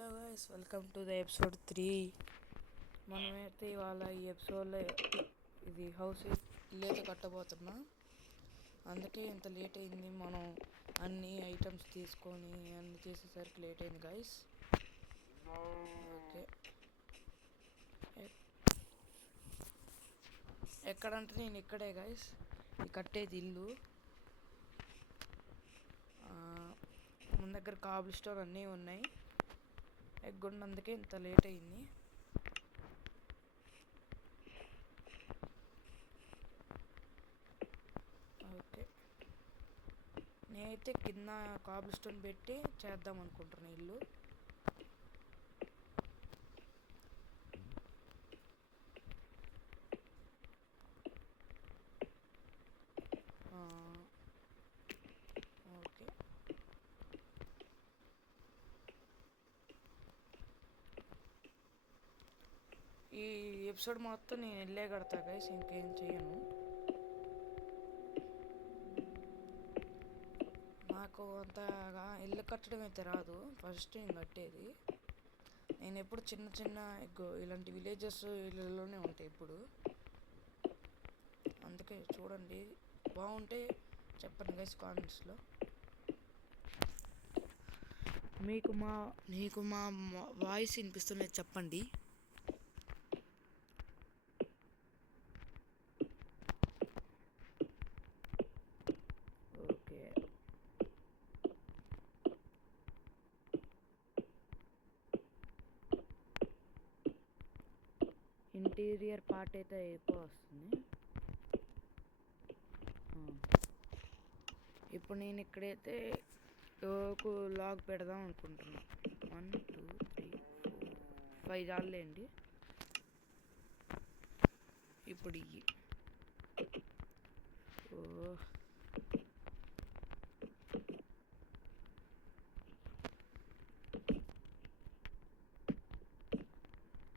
Hello guys, welcome to the episode 3. మనమైతే ఇవాళ ఈ ఎపిసోడ్లో ఇది హౌస్ ఇల్లు అయితే కట్టబోతున్నా. అందుకే ఇంత లేట్ అయింది. మనం అన్ని ఐటమ్స్ తీసుకొని అన్ని చేసేసరికి లేట్ అయింది గైస్. ఓకే, ఎక్కడంటే నేను ఇక్కడే గైస్, ఈ కట్టేది ఇల్లు. మన దగ్గర కాబుల్ స్టోర్ అన్నీ ఉన్నాయి. ఎగ్గున్నందుకే ఇంత లేట్ అయింది. ఓకే, నేనైతే కింద కాబుల్ స్టోన్ పెట్టి చేద్దాం అనుకుంటున్నా ఇల్లు. ఓకే, ఈ ఎపిసోడ్ మొత్తం నేను ఇల్లే కడతా గైస్, ఇంకేం చేయను. నాకు అంతగా ఇల్లు కట్టడం అయితే రాదు. ఫస్ట్ నేను కట్టేది, నేను ఎప్పుడు చిన్న చిన్న ఇలాంటి విలేజెస్ ఇళ్ళలోనే ఉంటాయి ఇప్పుడు. అందుకే చూడండి, బాగుంటే చెప్పండి గైస్ కామెంట్స్లో. నీకు మా వాయిస్ వినిపిస్తున్నది చెప్పండి. ఓకే, ఇంటీరియర్ పార్ట్ అయితే అయిపోతుంది. ఇప్పుడు నేను ఇక్కడైతే ఒక లాగ్ పెడదాం అనుకుంటున్నా. 1 2 3 4 5 చాలండి. ఇప్పుడు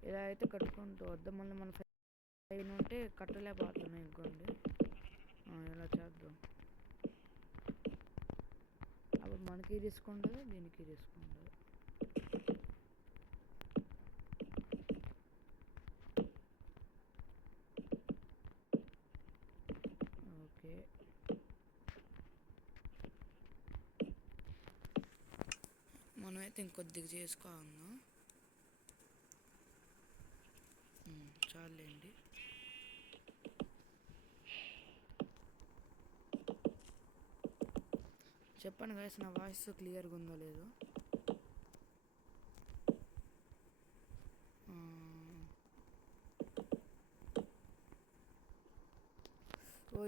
ఇలా అయితే కట్టుకుంటూ వద్దాం. మళ్ళీ మన పైన ఉంటే కట్టలేకపోతున్నాం ఇంకోండి. ఇలా చేద్దాం. అప్పుడు మనకి రిస్క్ ఉండదు, దీనికి రిస్క్ ఉండదు. ఓకే, మనమైతే ఇంకొద్దిగా చేసుకోవాలన్నా. చాలండి. చెప్పండి గైస్, నా వాయిస్ క్లియర్గా ఉందో లేదో.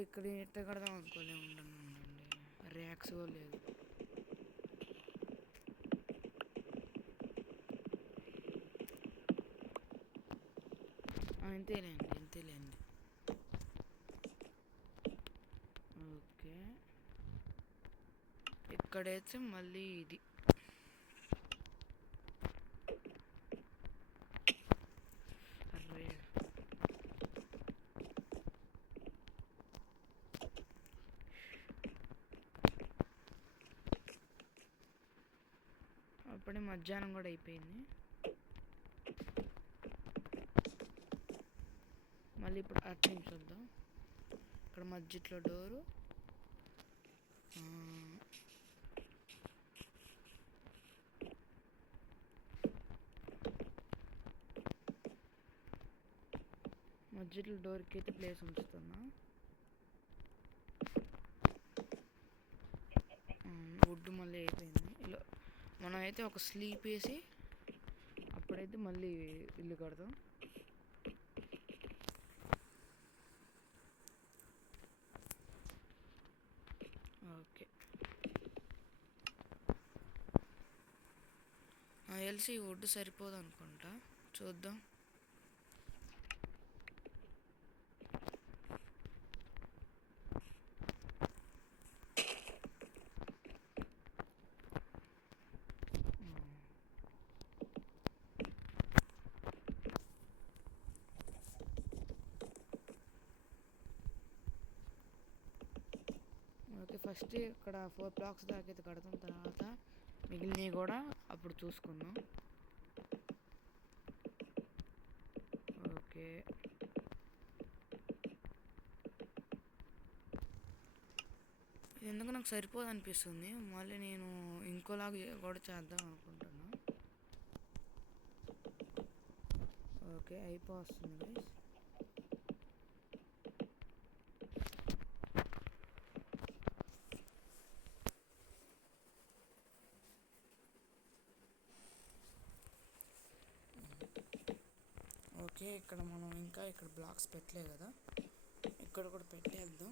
ఇక్కడ ఎట్ట కడదాం అనుకోలే. ఉండండి, ర్యాక్స్ లేదు. ఇంతేలేండి. ఓకే, ఇక్కడైతే మళ్ళీ ఇది అప్పుడే మధ్యాహ్నం కూడా అయిపోయింది. మళ్ళీ ఇప్పుడు అట్లా చూద్దాం. ఇక్కడ మధ్యలో డోరు. మధ్యలో డోర్కి అయితే ప్లేస్ ఉంచుతున్నా. వుడ్ మళ్ళీ అయిపోయింది. ఇలా మనం అయితే ఒక స్లీప్ వేసి అప్పుడైతే మళ్ళీ ఇల్లు కడదాం. ఓకే, తెలిసి వుడ్ సరిపోదు అనుకుంటా, చూద్దాం. ఓకే, ఫస్ట్ ఇక్కడ 4 బ్లాక్స్ దాకా అయితే కడతాం. తర్వాత మిగిలినవి కూడా అప్పుడు చూసుకుందాం. ఓకే. ఇది ఎందుకు నాకు సరిపోదు అనిపిస్తుంది. మళ్ళీ నేను ఇంకోలాగా కూడా చేద్దాం అనుకుంటున్నా. ఓకే, అయిపోతుంది గైస్. ఓకే, ఇక్కడ మనం ఇంకా ఇక్కడ బ్లాక్స్ పెట్టలేదు కదా, ఇక్కడ కూడా పెట్టేద్దాం.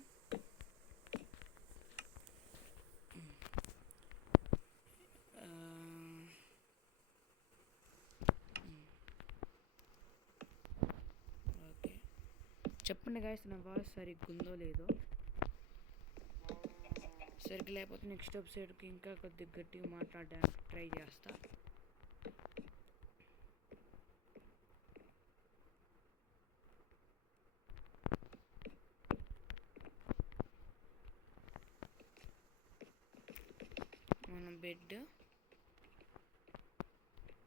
ఓకే, చెప్పండి గాయస్, నా వాయిస్ సరిగ్గా ఉందో లేదో. సరిగ్గా లేకపోతే నెక్స్ట్ ఎపిసోడ్కి ఇంకా కొద్దిగా గట్టిగా మాట్లాడడానికి ట్రై చేస్తా. మనం బెడ్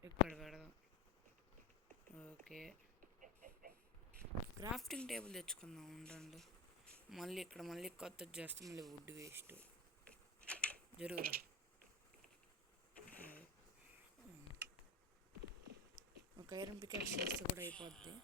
ఇక్కడ పెడదాం. ఓకే, క్రాఫ్టింగ్ టేబుల్ తెచ్చుకుందాం ఉండండి. మళ్ళీ ఇక్కడ మళ్ళీ కొత్తది చేస్తే మళ్ళీ వుడ్ వేస్ట్. జరుగుదా? ఒక ఐరన్ పికాక్స్ చేస్తే కూడా అయిపోద్ది.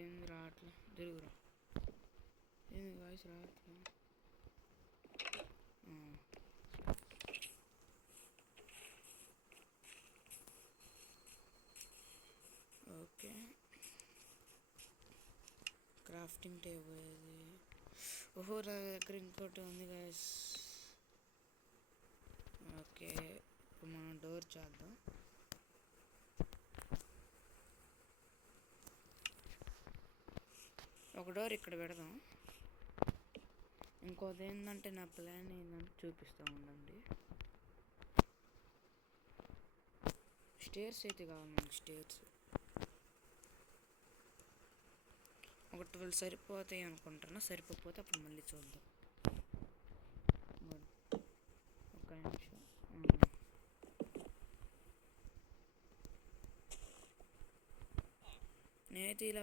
ఏం రావట్లే, జరుగురా. ఏంది వాయిస్ రావట్లే? ఓకే, క్రాఫ్టింగ్ టేబుల్ ఇది. ఓహో, నా దగ్గర ఇంకోటి ఉంది గైస్. ఓకే, ఇప్పుడు మనం డోర్ చేద్దాం. ఒక డోర్ ఇక్కడ పెడదాం. ఇంకోది ఏంటంటే నా ప్లాన్ ఏంటంటే చూపిస్తూ ఉండండి. స్టేర్స్ అయితే కావాలి మనకి. స్టేర్స్ ఒక 12 సరిపోతాయి అనుకుంటున్నా. సరిపోతే అప్పుడు మళ్ళీ చూద్దాం. ఒక్క నిమిషం. నేనైతే ఇలా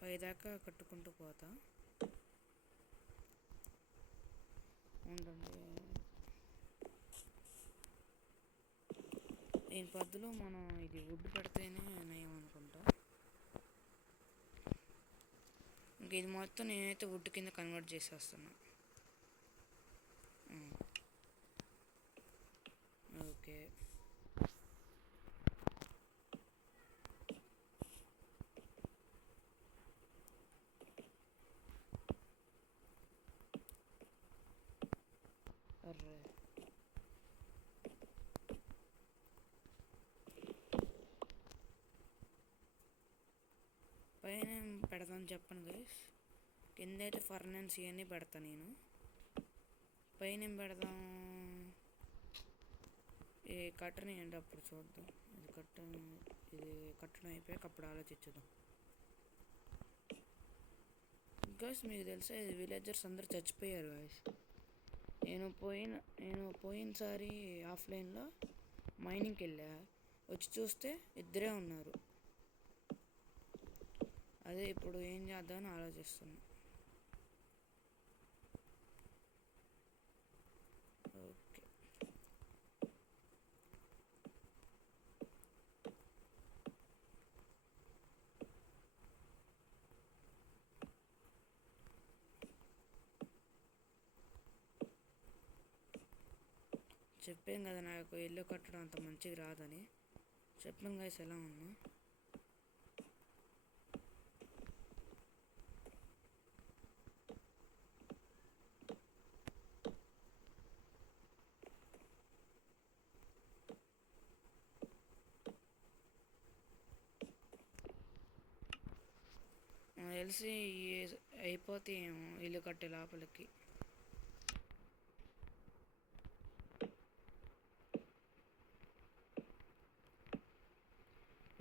పైదాకా కట్టుకుంటూ పోతా ఉండండి. దీని పద్ధతిలో మనం ఇది వుడ్ పెడితేనే నయం అనుకుంటా. ఇంక ఇది మొత్తం నేనైతే వుడ్ కింద కన్వర్ట్ చేసేస్తున్నా. ఓకే, అర్రే పైన పెడతాను చెప్పండి గైస్. కింద అయితే ఫర్నెన్స్ ఇవన్నీ పెడతా నేను. పైన ఏం పెడదాం? ఈ కట్టని ఏంటి అప్పుడు చూద్దాం. ఇది కట్టడం అయిపోయాక అప్పుడు ఆలోచించుదాం. గైస్, మీకు తెలుసా ఇది విలేజర్స్ అందరు చచ్చిపోయారు గైస్. నేను పోయినసారి ఆఫ్లైన్లో మైనింగ్కి వెళ్ళా. వచ్చి చూస్తే ఇద్దరే ఉన్నారు. అదే ఇప్పుడు ఏం చేద్దామని ఆలోచిస్తున్నా. ఓకే, చెప్పాను కదా నాకు ఇల్లు కట్టడం అంత మంచిగా రాదని. చెప్పాను గైస్ ఎలా ఉన్నా. తెలిసి అయిపోతే ఏమో ఇల్లు కట్టే లోపలికి.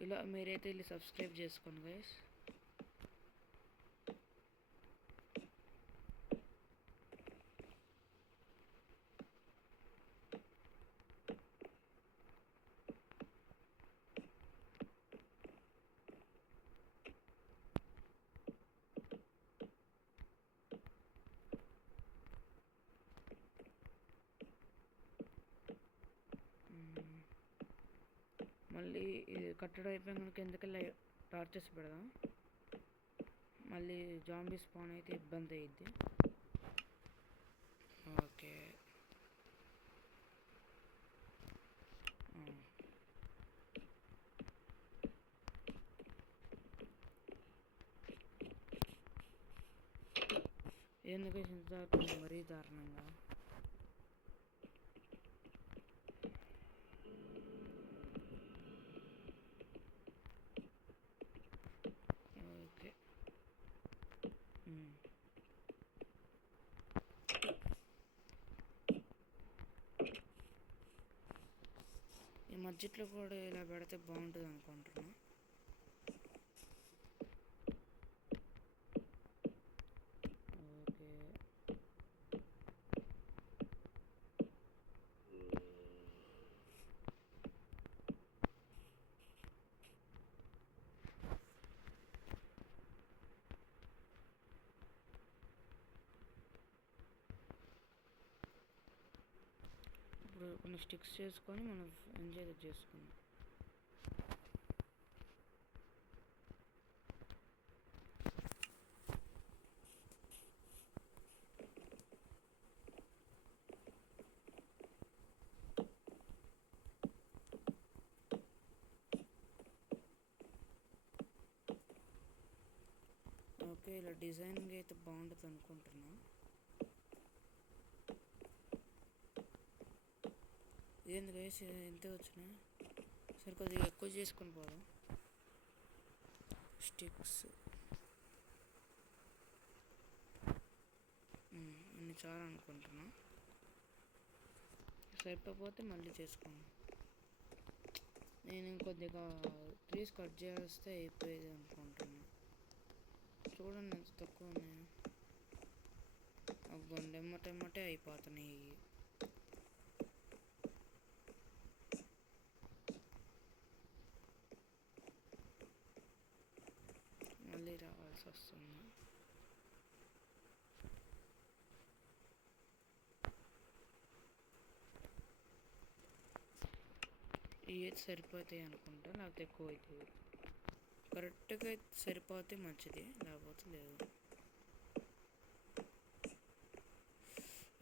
ఇలా మీరైతే వెళ్ళి సబ్స్క్రైబ్ చేసుకోండి గైస్. మళ్ళీ ఇది కట్టడం అయిపోయాక కిందకెళ్ళి టార్చెస్ పెడదాం. మళ్ళీ జాంబీ స్పాన్ అయితే ఇబ్బంది అయ్యిద్ది. ఓకే, ఎందుకు ఇంత మరీ దారుణంగా? ఓకే, ఈ మధ్యలో కూడా ఇలా పెడితే బాగుంటుంది అనుకుంటున్నా. ఇప్పుడు కొన్ని స్టిక్స్ చేసుకొని మనం ఎంజాయ్ చేసుకుందాం. ఓకే, ఇలా డిజైనింగ్ అయితే బాగుంటుంది అనుకుంటున్నా. ఏంది గైస్ ఎంత వచ్చినాయి? సరే కొద్దిగా ఎక్కువ చేసుకొని పోదాం. స్టిక్స్ ఇన్ని చాలా అనుకుంటున్నా. సరిపోతే మళ్ళీ చేసుకున్నాం. నేను కొద్దిగా ట్రీస్ కట్ చేస్తే అయిపోయేది అనుకుంటున్నా. చూడండి ఎంత తక్కువ ఉన్నాయి. ఎమ్మటెమ్మటే అయిపోతున్నాయి. మళ్ళీ రావాల్సి వస్తుంది. ఇవి సరిపోతాయి అనుకుంటా, లేకపోతే ఎక్కువ అవుతుంది. కరెక్ట్గా సరిపోతే మంచిది, లేకపోతే లేదు.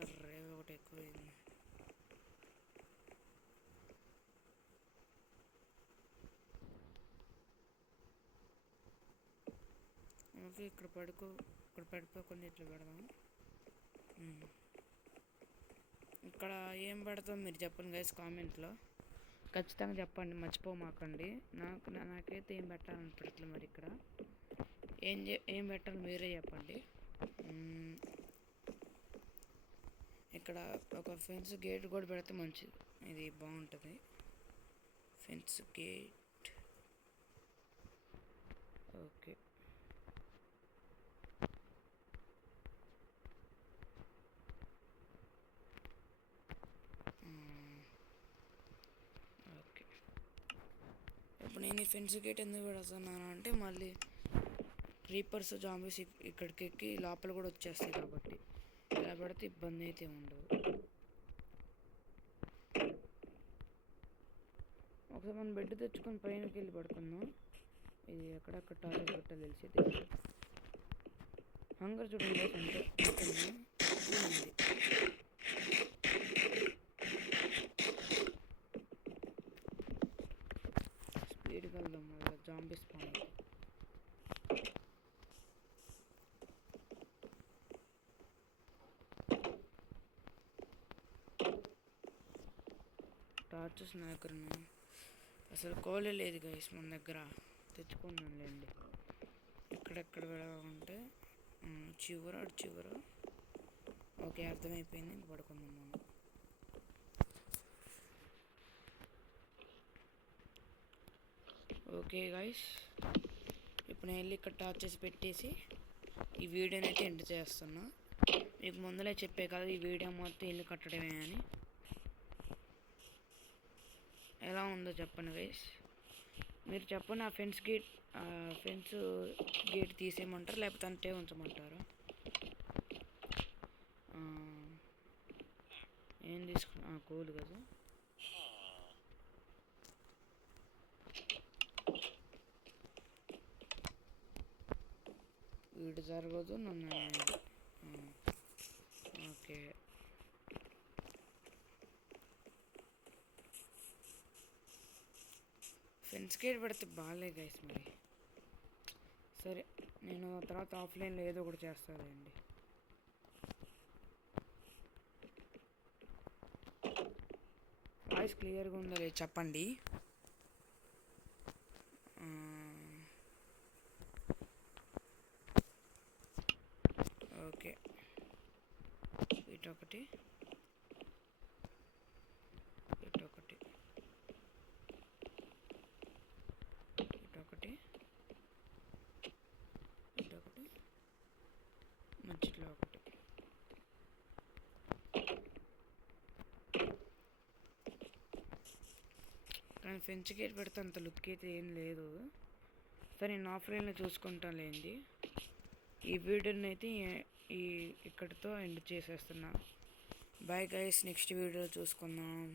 అర్రే ఒకటి ఎక్కువైంది. ఓకే, ఇక్కడ పడిపోకుండా ఇట్లా పెడదాం. ఇక్కడ ఏం పెడతాం మీరు చెప్పండి గైస్, కామెంట్లో ఖచ్చితంగా చెప్పండి, మర్చిపోమాకండి. నాకైతే ఏం పెట్టాలనిపించట్లేదు. మరి ఇక్కడ ఏం పెట్టాలి మీరే చెప్పండి. ఇక్కడ ఒక ఫెన్స్ గేట్ కూడా పెడితే మంచిది, ఇది బాగుంటుంది. Fence gate okay. ఓకే, ఇప్పుడు నేను ఈ ఫెన్స్ గేట్ ఎందుకు పెడుతున్నాను అంటే మళ్ళీ క్రీపర్స్ జాంబీస్ ఇక్కడికి ఎక్కి లోపల కూడా వచ్చేస్తాయి కాబట్టి ఇలా పెడితే ఇబ్బంది అయితే ఉండదు. ఒకసారి మనం బెడ్ తెచ్చుకొని పైనకి వెళ్ళి పడుకుందాం. ఇది ఎక్కడక్కడ టార్చర్ పెట్టాలి తెలిసి. హంగర్ చూడండి అంటే స్పీడ్గా వెళ్దాం. మళ్ళీ జాంబీ స్పాన్ టార్చెస్ నా దగ్గర అసలు కోలే లేదు గైస్ మన దగ్గర, తెచ్చుకుందాంలేండి. ఎక్కడెక్కడ వెళ్ళాలంటే చివర ఓకే, అర్థమైపోయింది. పడుకుందాం మనం. ఓకే గైస్, ఇప్పుడు నేను వెళ్ళి ఇక్కడ టార్చ్ చేసి పెట్టేసి ఈ వీడియోని అయితే ఎండ్ చేస్తున్నా. మీకు ముందలే చెప్పే కదా ఈ వీడియో మొత్తం ఇల్లు కట్టడమే అని. ఎలా ఉందో చెప్పండి గైస్, మీరు చెప్పండి. ఆ ఫెన్స్ గేట్ తీసేయమంటారు లేకపోతే అంతే ఉంచమంటారు? ఏం తీసుకున్నా కూల్ కదా. వీడు జరగదు నన్ను. ఓకే, ఫెన్స్ గేట్ పెడితే బాగాలే గైస్. మరి సరే, నేను తర్వాత ఆఫ్లైన్లో ఏదో ఒకటి చేస్తానండి. వాయిస్ క్లియర్గా ఉందా లేదు చెప్పండి. ఓకే, ఇటొకటి ఇటొకటి ఇటొకటి ఇటొకటి మధ్యలో ఒకటి. కానీ ఫెన్స్ గేట్ పెడితే అంత లుక్ అయితే ఏం లేదు. సరే, నేను ఆఫ్లైన్లో చూసుకుంటాను లేండి. ఈ వీడియోని అయితే ఇక్కడితో ఎండ్ చేసేస్తున్నా. బాయ్ గైస్, నెక్స్ట్ వీడియో చూసుకుందాం.